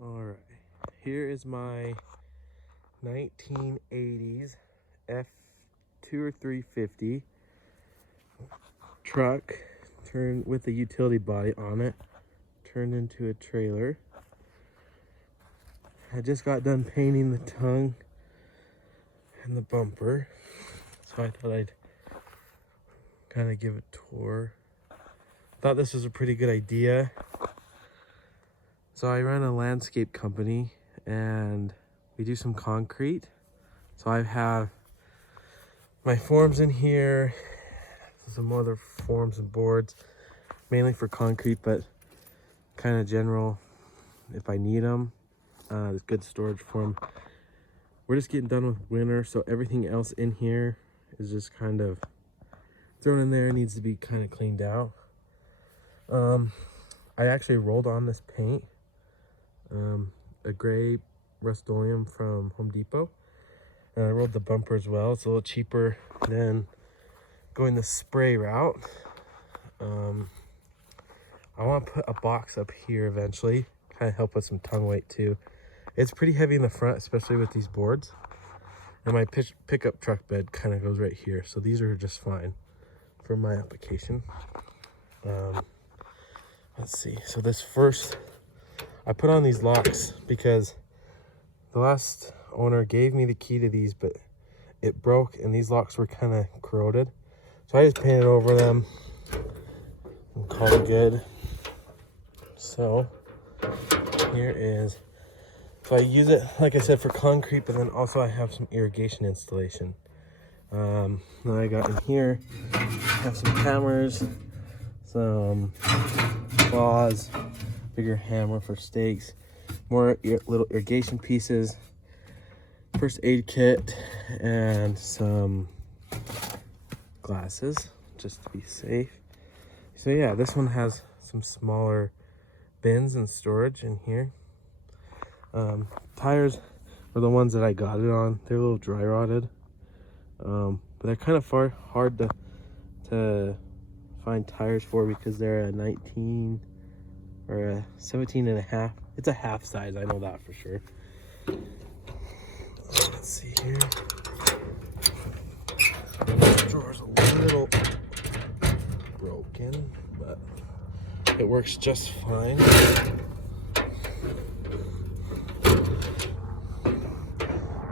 All right, here is my 1980s F2 or 350 truck turned with a utility body on it, turned into a trailer. I just got done painting the tongue and the bumper, so I thought I'd kind of give a tour. Thought this was a pretty good idea. So I run a landscape company and we do some concrete. So I have my forms in here, some other forms and boards, mainly for concrete, but kind of general if I need them. There's good storage for them. We're just getting done with winter, so everything else in here is just kind of thrown in there. It needs to be kind of cleaned out. I actually rolled on this paint, a gray Rust-Oleum from Home Depot, and I rolled the bumper as well. It's a little cheaper than going the spray route. I want to put a box up here eventually, kind of help with some tongue weight too. It's pretty heavy in the front, especially with these boards, and my pickup truck bed kind of goes right here, so these are just fine for my application. Let's see, so this first, I put on these locks because the last owner gave me the key to these, but it broke and these locks were kind of corroded. So I just painted over them and called it good. So here is, so I use it, like I said, for concrete, but then also I have some irrigation installation. Then I got in here, I have some hammers, some claws, bigger hammer for stakes, more little irrigation pieces, first aid kit, and some glasses just to be safe. So yeah, this one has some smaller bins and storage in here. Tires were the ones that I got it on. They're a little dry rotted, but they're kind of hard to find tires for because they're a 19 or a 17 and a half. It's a half size, I know that for sure. Let's see here. This drawer's a little broken, but it works just fine.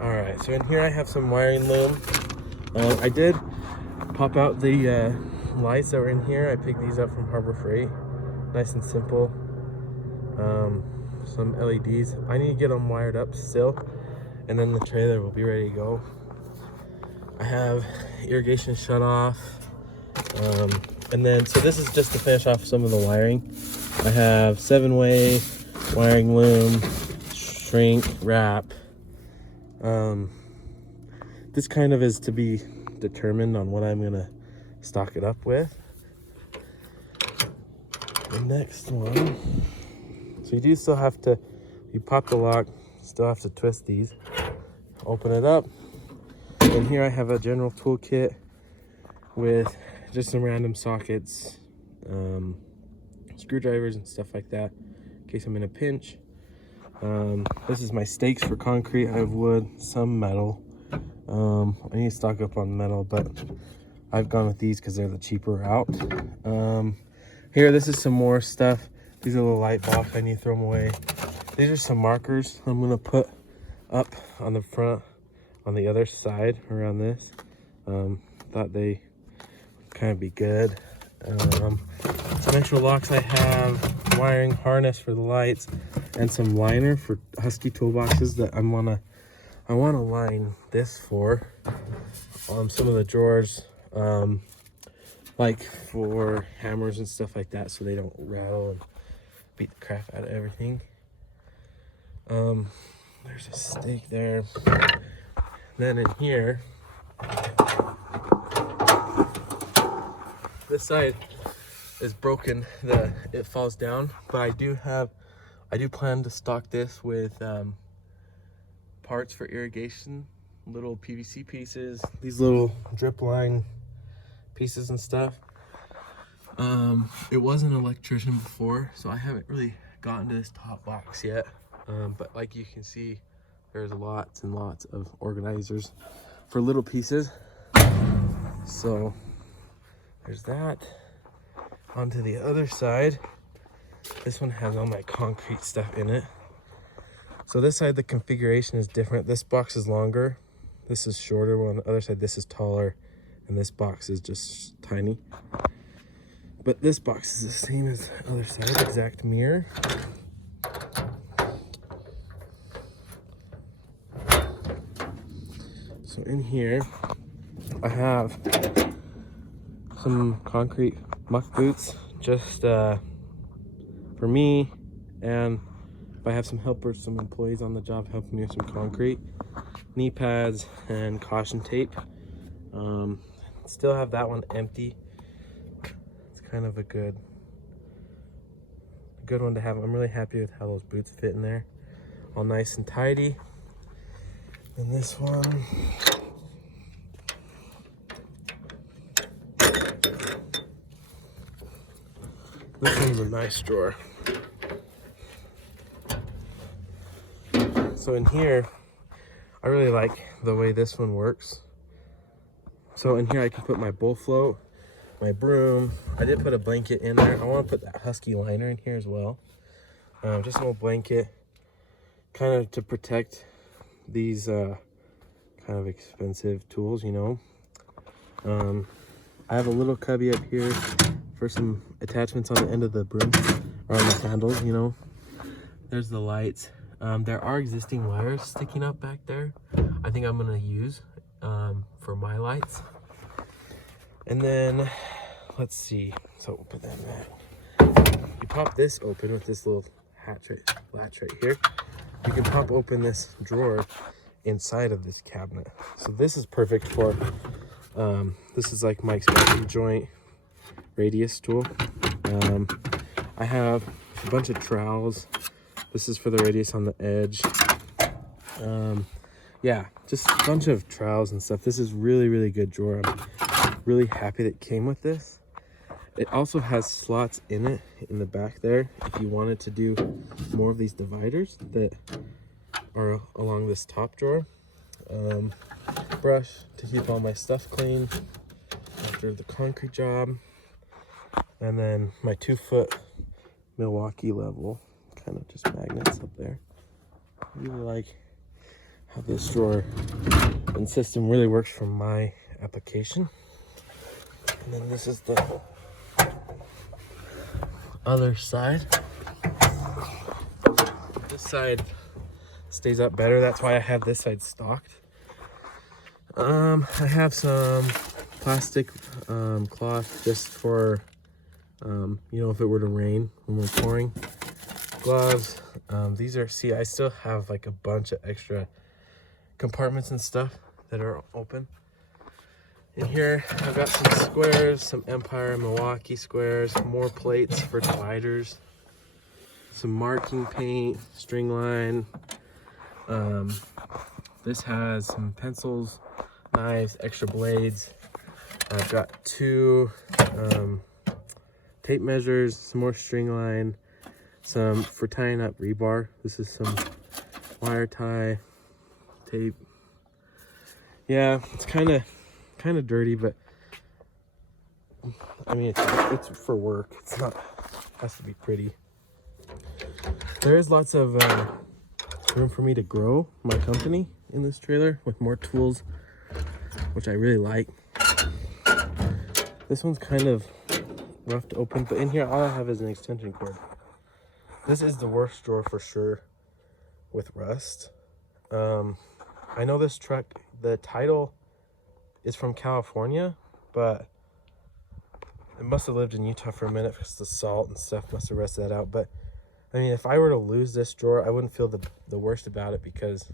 All right, so in here I have some wiring loom. I did pop out the lights that were in here. I picked these up from Harbor Freight. Nice and simple. Some LEDs. I need to get them wired up still, and then the trailer will be ready to go. I have irrigation shut off, and then so this is just to finish off some of the wiring. I have 7-way wiring loom, shrink wrap. This kind of is to be determined on what I'm gonna stock it up with. The next one, so you do still have to, you pop the lock, still have to twist these, open it up, and here I have a general toolkit with just some random sockets, screwdrivers and stuff like that in case I'm in a pinch. This is my stakes for concrete. I have wood, some metal. I need to stock up on metal, but I've gone with these because they're the cheaper route. Here, this is some more stuff. These are little light bulbs. I need to throw them away. These are some markers I'm gonna put up on the front, on the other side around this. Thought they kind of be good. Some extra locks I have, wiring harness for the lights, and some liner for Husky toolboxes that I wanna line this for on some of the drawers, like for hammers and stuff like that, so they don't rattle and beat the crap out of everything. There's a stake there. Then in here, this side is broken, it falls down, but I do plan to stock this with parts for irrigation, little PVC pieces, these little drip line pieces and stuff. It was an electrician before, so I haven't really gotten to this top box yet. But like you can see, there's lots and lots of organizers for little pieces. So there's that. Onto the other side. This one has all my concrete stuff in it. So this side, the configuration is different. This box is longer. This is shorter. Well, on the other side, this is taller. And this box is just tiny. But this box is the same as the other side, exact mirror. So in here, I have some concrete muck boots, just for me, and if I have some helpers, some employees on the job helping me with some concrete, knee pads and caution tape. Still have that one empty. It's kind of a good one to have. I'm really happy with how those boots fit in there, all nice and tidy. And this one, this one's a nice drawer. So in here, I really like the way this one works. So in here I can put my bull float, my broom. I did put a blanket in there. I want to put that husky liner in here as well. Just a little blanket, kind of to protect these kind of expensive tools, you know. I have a little cubby up here for some attachments on the end of the broom, or on the handles, you know. There's the lights. There are existing wires sticking up back there. I think I'm gonna use for my lights. And then let's see. So we'll put that back. You pop this open with this little latch right here. You can pop open this drawer inside of this cabinet. So this is perfect for this is like my expansion joint radius tool. I have a bunch of trowels. This is for the radius on the edge. Yeah, just a bunch of trowels and stuff. This is really good drawer. I'm really happy that it came with this. It also has slots in it in the back there if you wanted to do more of these dividers that are along this top drawer. Brush to keep all my stuff clean after the concrete job. And then my 2-foot Milwaukee level, kind of just magnets up there. I really like how this drawer and system really works for my application. And then this is the other side. This side stays up better. That's why I have this side stocked. I have some plastic cloth just for you know, if it were to rain when we're pouring. Gloves. These are, see, I still have like a bunch of extra compartments and stuff that are open. In here, I've got some squares, some Empire Milwaukee squares, more plates for dividers, some marking paint, string line. This has some pencils, knives, extra blades. I've got 2 tape measures, some more string line, some for tying up rebar. This is some wire tie tape. Yeah, it's kind of dirty, but I mean it's for work. It's not, it has to be pretty. There is lots of room for me to grow my company in this trailer with more tools, which I really like. This one's kind of rough to open, but in here all I have is an extension cord. This is the worst drawer for sure with rust. I know this truck, the title is from California, but it must have lived in Utah for a minute because the salt and stuff must have rusted that out. But I mean, if I were to lose this drawer, I wouldn't feel the worst about it, because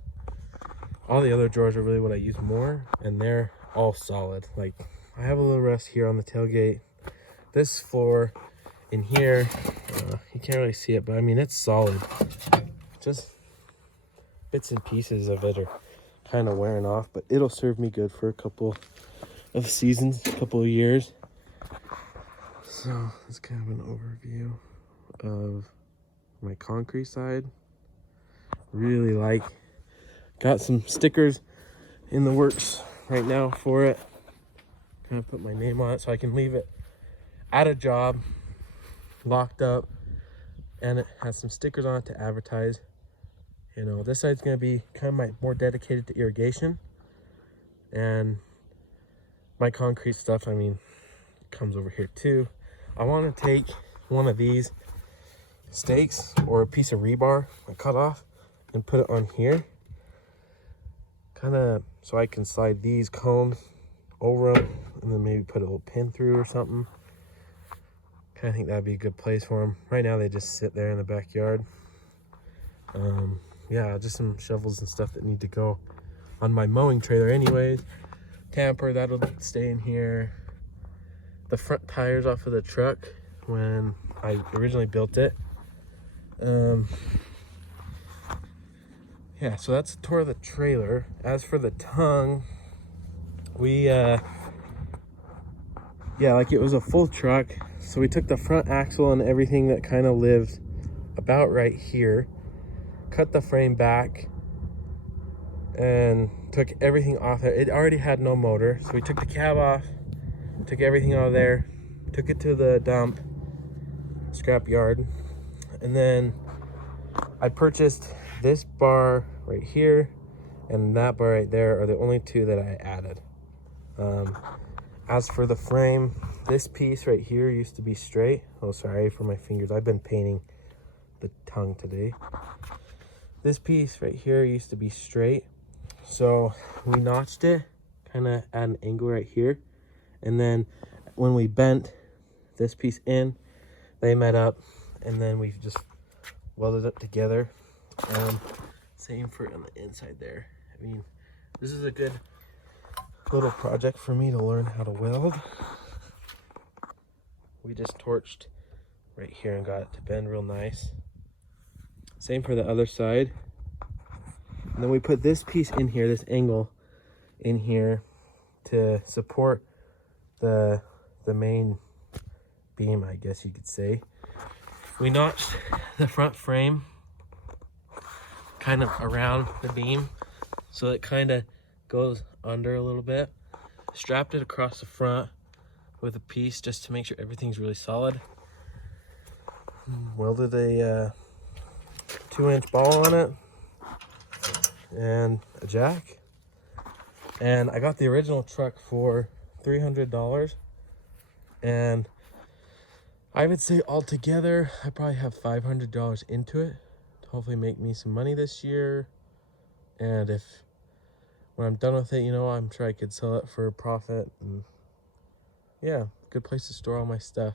all the other drawers are really what I use more, and they're all solid. Like, I have a little rust here on the tailgate. This floor in here, you can't really see it, but I mean, it's solid. Just bits and pieces of it are kind of wearing off, but it'll serve me good for a couple of seasons, a couple of years. So that's kind of an overview of my concrete side. really like. Got some stickers in the works right now for it. Gonna put my name on it so I can leave it at a job, locked up, and it has some stickers on it to advertise. You know, this side's gonna be kind of more dedicated to irrigation, and my concrete stuff, I mean, comes over here too. I want to take one of these stakes or a piece of rebar I cut off and put it on here, kind of so I can slide these cones over them and then maybe put a little pin through or something. Kind of think that'd be a good place for them. Right now they just sit there in the backyard. Yeah, just some shovels and stuff that need to go on my mowing trailer anyways. Tamper, that'll stay in here. The front tires off of the truck when I originally built it. Yeah, so that's a tour of the trailer. As for the tongue, we yeah, like it was a full truck, so we took the front axle and everything that kind of lives about right here, cut the frame back, and took everything off it. It already had no motor, so we took the cab off, took everything out of there, took it to the dump, scrap yard, and then I purchased this bar right here and that bar right there are the only two that I added. As for the frame, this piece right here used to be straight. Oh, sorry for my fingers. I've been painting the tongue today. This piece right here used to be straight, so we notched it kind of at an angle right here, and then when we bent this piece in, they met up, and then we just welded it together. Same for on the inside there. I mean, this is a good little project for me to learn how to weld. We just torched right here and got it to bend real nice. Same for the other side. And then we put this piece in here, this angle in here, to support the main beam, I guess you could say. We notched the front frame kind of around the beam so it kind of goes under a little bit. Strapped it across the front with a piece just to make sure everything's really solid. Welded a 2-inch ball on it and a jack. And I got the original truck for $300, and I would say altogether I probably have $500 into it to hopefully make me some money this year. And when I'm done with it, you know, I'm sure I could sell it for a profit. And yeah, good place to store all my stuff.